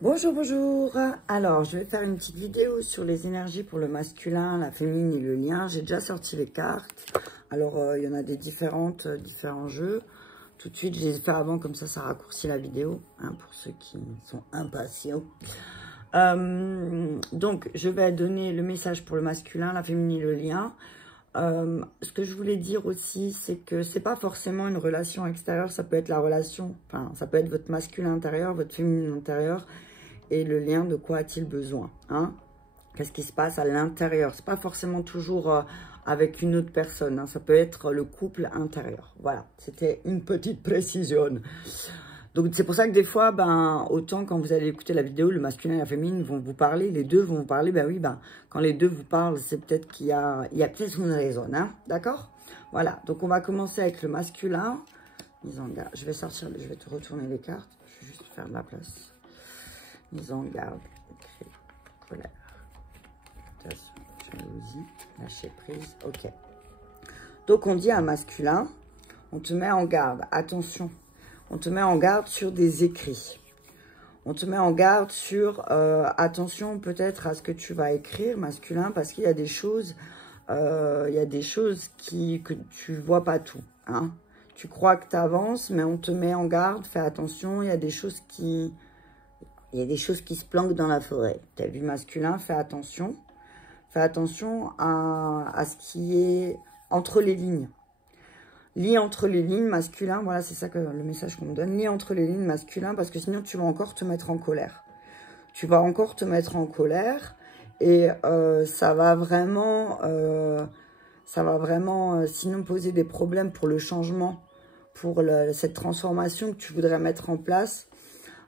Bonjour, bonjour. Alors, je vais faire une petite vidéo sur les énergies pour le masculin, la féminine et le lien. J'ai déjà sorti les cartes. Alors, il y en a des différents jeux. Tout de suite, je les ai fait avant, comme ça raccourcit la vidéo, hein, pour ceux qui sont impatients. Donc, je vais donner le message pour le masculin, la féminine et le lien. Ce que je voulais dire aussi, c'est que c'est pas forcément une relation extérieure, ça peut être la relation, enfin, ça peut être votre masculin intérieur, votre féminine intérieur, et le lien, de quoi a-t-il besoin, hein? Qu'est-ce qui se passe à l'intérieur? C'est pas forcément toujours avec une autre personne, hein, ça peut être le couple intérieur. Voilà, c'était une petite précision. Donc, c'est pour ça que des fois, autant quand vous allez écouter la vidéo, le masculin et la féminine vont vous parler, les deux vont vous parler, oui, quand les deux vous parlent, c'est peut-être qu'il y a peut-être une raison, hein, d'accord? Voilà, donc on va commencer avec le masculin. Mise en garde. Je vais te retourner les cartes, je vais juste faire de la place. Mise en garde, écrit, colère, attention, jalousie, lâcher prise, ok. Donc, on dit à un masculin, on te met en garde, attention. On te met en garde sur des écrits. On te met en garde sur, attention peut-être à ce que tu vas écrire, masculin, parce qu'il y a des choses, que tu vois pas tout, hein. Tu crois que tu avances, mais on te met en garde, fais attention, il y a des choses qui se planquent dans la forêt. Tu as vu masculin, fais attention. Fais attention à ce qui est entre les lignes. Lis entre les lignes masculin, voilà, c'est ça que le message qu'on me donne. Lis entre les lignes masculin, parce que sinon tu vas encore te mettre en colère. Tu vas encore te mettre en colère et ça va vraiment sinon poser des problèmes pour le changement, pour cette transformation que tu voudrais mettre en place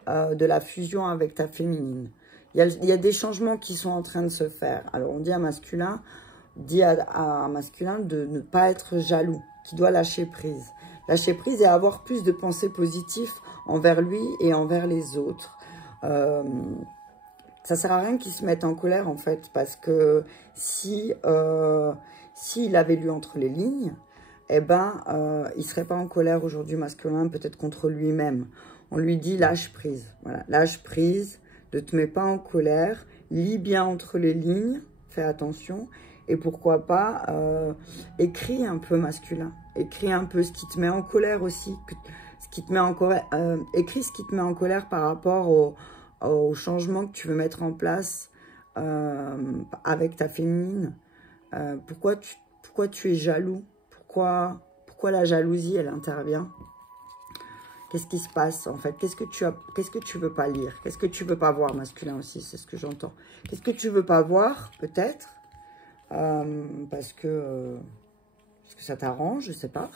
de la fusion avec ta féminine. Il y a des changements qui sont en train de se faire. Alors, on dit à masculin, un masculin de ne pas être jaloux, qui doit lâcher prise. Lâcher prise et avoir plus de pensées positives envers lui et envers les autres. Ça sert à rien qu'il se mette en colère, en fait, parce que s'il avait lu entre les lignes, il ne serait pas en colère aujourd'hui, masculin, peut-être contre lui-même. On lui dit lâche prise. Voilà, lâche prise, ne te mets pas en colère, lis bien entre les lignes, fais attention. Et pourquoi pas, écris un peu masculin. Écris un peu ce qui te met en colère aussi. Écris ce qui te met en colère par rapport au changement que tu veux mettre en place avec ta féminine. Pourquoi tu es jaloux? Pourquoi la jalousie, elle intervient? Qu'est-ce qui se passe, en fait? Qu'est-ce que tu veux pas lire? Qu'est-ce que tu veux pas voir, masculin aussi? C'est ce que j'entends. Qu'est-ce que tu veux pas voir, peut-être? Parce que ça t'arrange, je sais pas.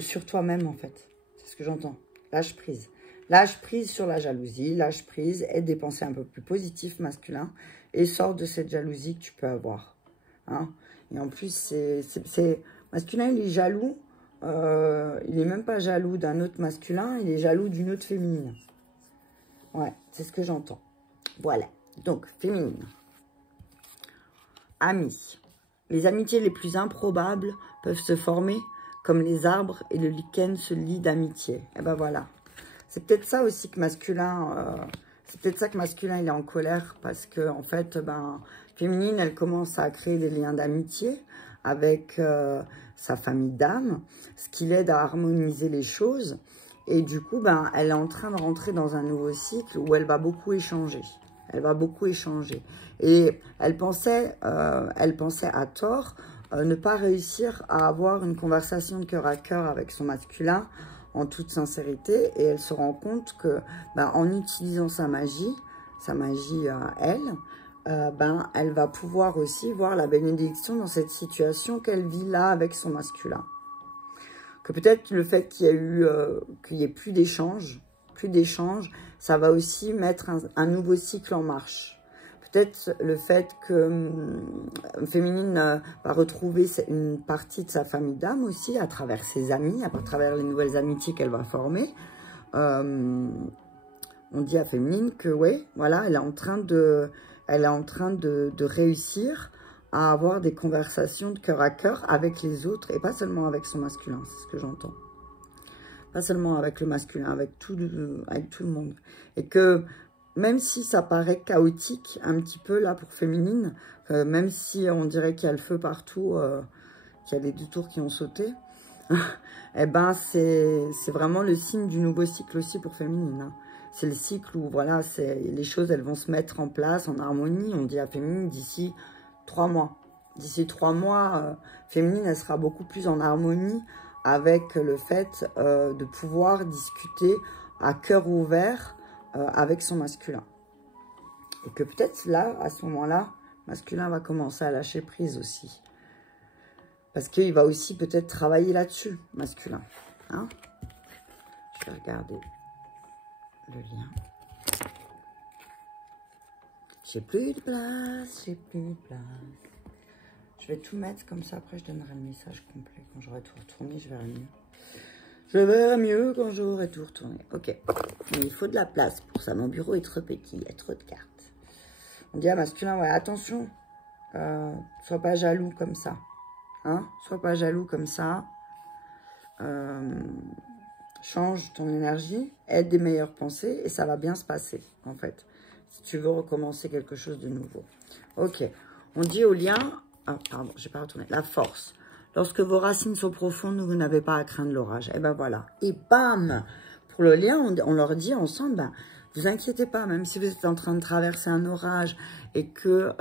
Sur toi-même, en fait. C'est ce que j'entends. Lâche prise. Lâche prise sur la jalousie. Lâche prise. Aie des pensées un peu plus positives, masculin. Et sors de cette jalousie que tu peux avoir. Hein? Et en plus, c'est masculin, il est jaloux. Il n'est même pas jaloux d'un autre masculin. Il est jaloux d'une autre féminine. Ouais, c'est ce que j'entends. Voilà. Donc, féminine. Amis. Les amitiés les plus improbables peuvent se former comme les arbres et le lichen se lie d'amitié. Et ben voilà. C'est peut-être ça aussi que masculin... c'est peut-être ça que masculin, il est en colère. Parce que, en fait, féminine, elle commence à créer des liens d'amitié avec sa famille d'âme. Ce qui l'aide à harmoniser les choses. Et du coup, elle est en train de rentrer dans un nouveau cycle où elle va beaucoup échanger. Elle va beaucoup échanger. Et elle pensait à tort ne pas réussir à avoir une conversation de cœur à cœur avec son masculin en toute sincérité. Et elle se rend compte que en utilisant sa magie à elle, elle va pouvoir aussi voir la bénédiction dans cette situation qu'elle vit là avec son masculin. Que peut-être le fait qu'il y ait plus d'échanges, ça va aussi mettre un nouveau cycle en marche. Peut-être le fait que féminine va retrouver une partie de sa famille d'âme aussi à travers ses amis, à travers les nouvelles amitiés qu'elle va former. On dit à féminine que ouais, voilà, elle est en train de réussir à avoir des conversations de cœur à cœur avec les autres et pas seulement avec son masculin, c'est ce que j'entends. Pas seulement avec le masculin, avec tout le monde. Et que même si ça paraît chaotique un petit peu là pour féminine, même si on dirait qu'il y a le feu partout, qu'il y a les 2 tours qui ont sauté, eh ben c'est vraiment le signe du nouveau cycle aussi pour féminine. Hein. C'est le cycle où voilà, les choses elles vont se mettre en place en harmonie. On dit à féminine d'ici 3 mois. D'ici 3 mois, féminine elle sera beaucoup plus en harmonie avec le fait de pouvoir discuter à cœur ouvert avec son masculin. Et que peut-être là, à ce moment-là, masculin va commencer à lâcher prise aussi. Parce qu'il va aussi peut-être travailler là-dessus, masculin. Hein? Je vais regarder le lien. J'ai plus de place, j'ai plus de place. Je vais tout mettre comme ça, après je donnerai le message complet. Quand j'aurai tout retourné, je verrai mieux. Je verrai mieux quand j'aurai tout retourné. Ok. Mais il faut de la place pour ça. Mon bureau est trop petit, il y a trop de cartes. On dit à masculin, ouais, attention. Sois pas jaloux comme ça. Hein? Sois pas jaloux comme ça. Change ton énergie, aide des meilleures pensées et ça va bien se passer, en fait. Si tu veux recommencer quelque chose de nouveau. Ok. On dit au lien... Ah, pardon, j'ai pas retourné. La force. Lorsque vos racines sont profondes, vous n'avez pas à craindre l'orage. Et ben voilà. Et bam! Pour le lien, on leur dit ensemble, ben, vous inquiétez pas, même si vous êtes en train de traverser un orage et que,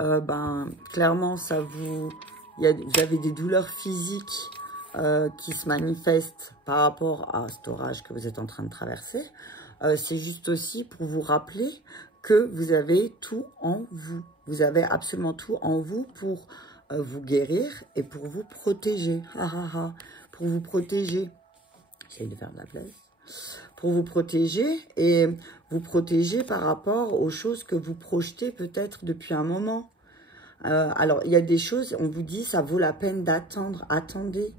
clairement, vous avez des douleurs physiques qui se manifestent par rapport à cet orage que vous êtes en train de traverser. C'est juste aussi pour vous rappeler que vous avez tout en vous. Vous avez absolument tout en vous pour vous guérir et pour vous protéger. Pour vous protéger. J'essaie de faire de la place. Pour vous protéger et vous protéger par rapport aux choses que vous projetez peut-être depuis un moment. Alors, il y a des choses, on vous dit, ça vaut la peine d'attendre. Attendez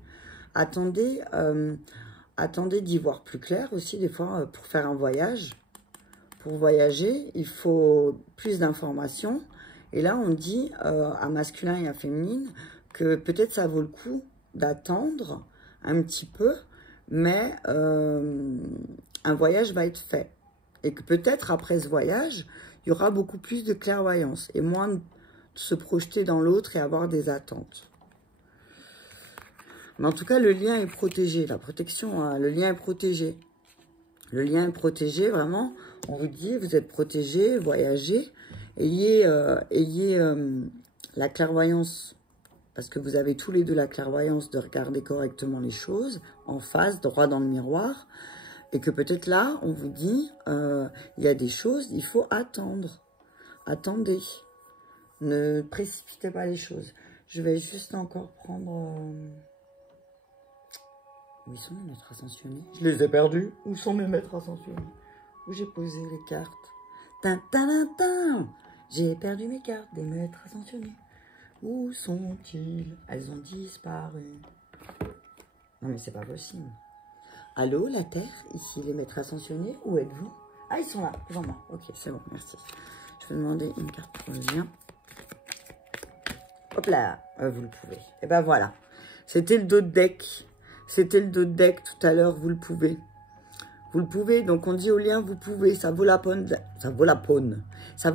d'y voir plus clair aussi, des fois, pour faire un voyage. Pour voyager, il faut plus d'informations. Et là, on dit à masculin et à féminine que peut-être ça vaut le coup d'attendre un petit peu, mais un voyage va être fait. Et que peut-être après ce voyage, il y aura beaucoup plus de clairvoyance et moins de se projeter dans l'autre et avoir des attentes. Mais en tout cas, le lien est protégé. La protection, hein, le lien est protégé. Le lien est protégé, vraiment. On vous dit, vous êtes protégé, voyagez. Ayez la clairvoyance, parce que vous avez tous les deux la clairvoyance de regarder correctement les choses, en face, droit dans le miroir. Et que peut-être là, on vous dit, il y a des choses, il faut attendre. Attendez. Ne précipitez pas les choses. Je vais juste encore prendre... Où sont mes maîtres ascensionnés? Je les ai perdus. Où sont mes maîtres ascensionnés? Où j'ai posé les cartes? J'ai perdu mes cartes des maîtres ascensionnés. Où sont-ils? Elles ont disparu. Non mais c'est pas possible. Allô, la Terre? Ici les maîtres ascensionnés. Où êtes-vous? Ah, ils sont là, devant moi. Ok, c'est bon, merci. Je vais demander une carte pour le lien. Hop là, vous le pouvez. Et ben voilà. C'était le dos de deck. C'était le dos de deck tout à l'heure, vous le pouvez. Vous le pouvez, donc on dit au lien, vous pouvez. Ça vaut la peine, ça vaut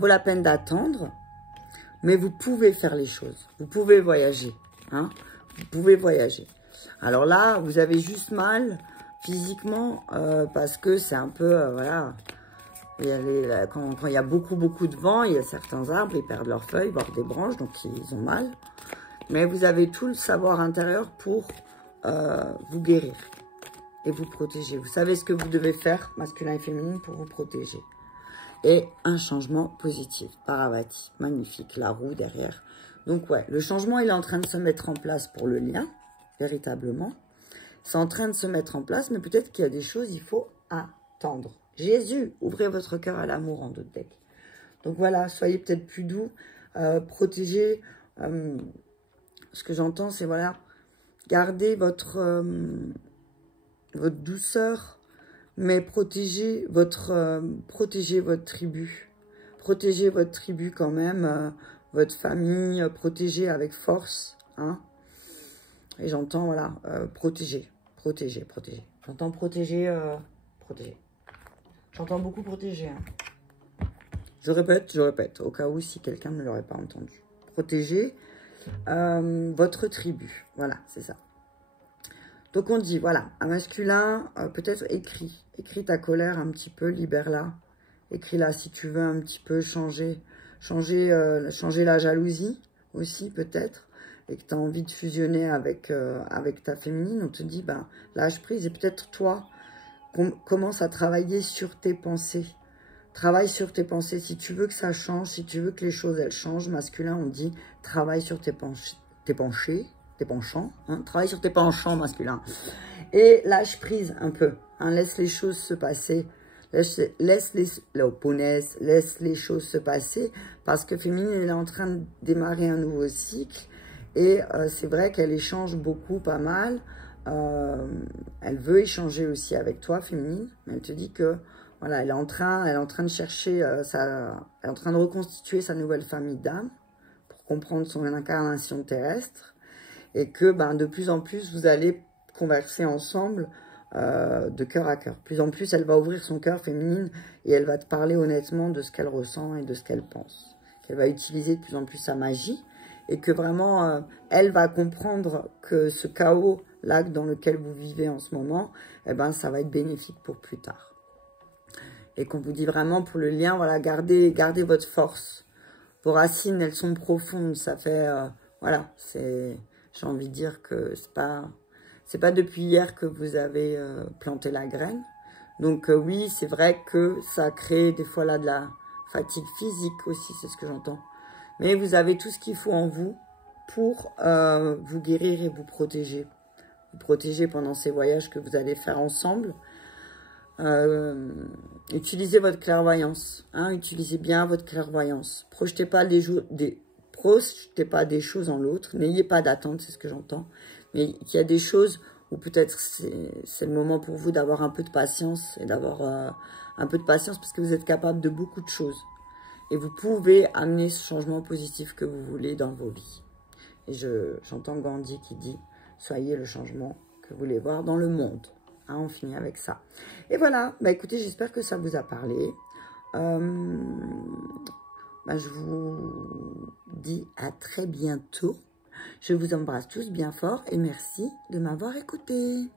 la peine d'attendre, mais vous pouvez faire les choses. Vous pouvez voyager, hein. Vous pouvez voyager. Alors là, vous avez juste mal physiquement, parce que c'est un peu, voilà... Quand il y a beaucoup de vent, il y a certains arbres, ils perdent leurs feuilles, voire des branches, donc ils ont mal. Mais vous avez tout le savoir intérieur pour vous guérir et vous protéger. Vous savez ce que vous devez faire, masculin et féminin, pour vous protéger. Et un changement positif. Paravati, magnifique, la roue derrière. Donc ouais, le changement, il est en train de se mettre en place pour le lien, véritablement. C'est en train de se mettre en place, mais peut-être qu'il y a des choses, il faut attendre. Jésus, ouvrez votre cœur à l'amour en dos de deck. Donc voilà, soyez peut-être plus doux, protégez. Ce que j'entends, c'est voilà, gardez votre douceur, mais protégez votre tribu. Protégez votre tribu quand même, votre famille, protégez avec force. Hein. Et j'entends, voilà, protégez. J'entends protéger, protéger. J'entends beaucoup protéger. Hein. Je répète, au cas où si quelqu'un ne l'aurait pas entendu. Protéger votre tribu. Voilà, c'est ça. Donc on dit, voilà, un masculin, peut-être écris ta colère un petit peu, libère-la. Écris-la si tu veux un petit peu changer la jalousie aussi peut-être. Et que tu as envie de fusionner avec ta féminine, on te dit, ben, lâche prise. Et peut-être toi, commence à travailler sur tes pensées. Travaille sur tes pensées. Si tu veux que ça change, si tu veux que les choses, elles changent, masculin, on dit, travaille sur tes penchants. Hein, travaille sur tes penchants, masculin. Et lâche prise un peu. Hein, laisse les choses se passer. Laisse les choses se passer. Parce que féminine, elle est en train de démarrer un nouveau cycle. Et c'est vrai qu'elle échange beaucoup, pas mal. Elle veut échanger aussi avec toi, féminine. Mais elle te dit que, voilà, elle est en train de chercher, elle est en train de reconstituer sa nouvelle famille d'âme pour comprendre son incarnation terrestre. Et que, ben, de plus en plus, vous allez converser ensemble de cœur à cœur. De plus en plus, elle va ouvrir son cœur féminine et elle va te parler honnêtement de ce qu'elle ressent et de ce qu'elle pense. Qu'elle va utiliser de plus en plus sa magie. Et que vraiment, elle va comprendre que ce chaos-là dans lequel vous vivez en ce moment, eh ben, ça va être bénéfique pour plus tard. Et qu'on vous dit vraiment pour le lien, voilà, gardez votre force. Vos racines, elles sont profondes. Ça fait, voilà, j'ai envie de dire que c'est pas depuis hier que vous avez planté la graine. Donc oui, c'est vrai que ça crée des fois là de la fatigue physique aussi, c'est ce que j'entends. Mais vous avez tout ce qu'il faut en vous pour vous guérir et vous protéger. Vous protéger pendant ces voyages que vous allez faire ensemble. Utilisez votre clairvoyance. Hein, utilisez bien votre clairvoyance. Projetez pas des choses en l'autre. N'ayez pas d'attente, c'est ce que j'entends. Mais il y a des choses où peut-être c'est le moment pour vous d'avoir un peu de patience. Et d'avoir un peu de patience parce que vous êtes capable de beaucoup de choses. Et vous pouvez amener ce changement positif que vous voulez dans vos vies. Et j'entends Gandhi qui dit, soyez le changement que vous voulez voir dans le monde. Hein, on finit avec ça. Et voilà, bah écoutez, j'espère que ça vous a parlé. Bah, je vous dis à très bientôt. Je vous embrasse tous bien fort et merci de m'avoir écouté.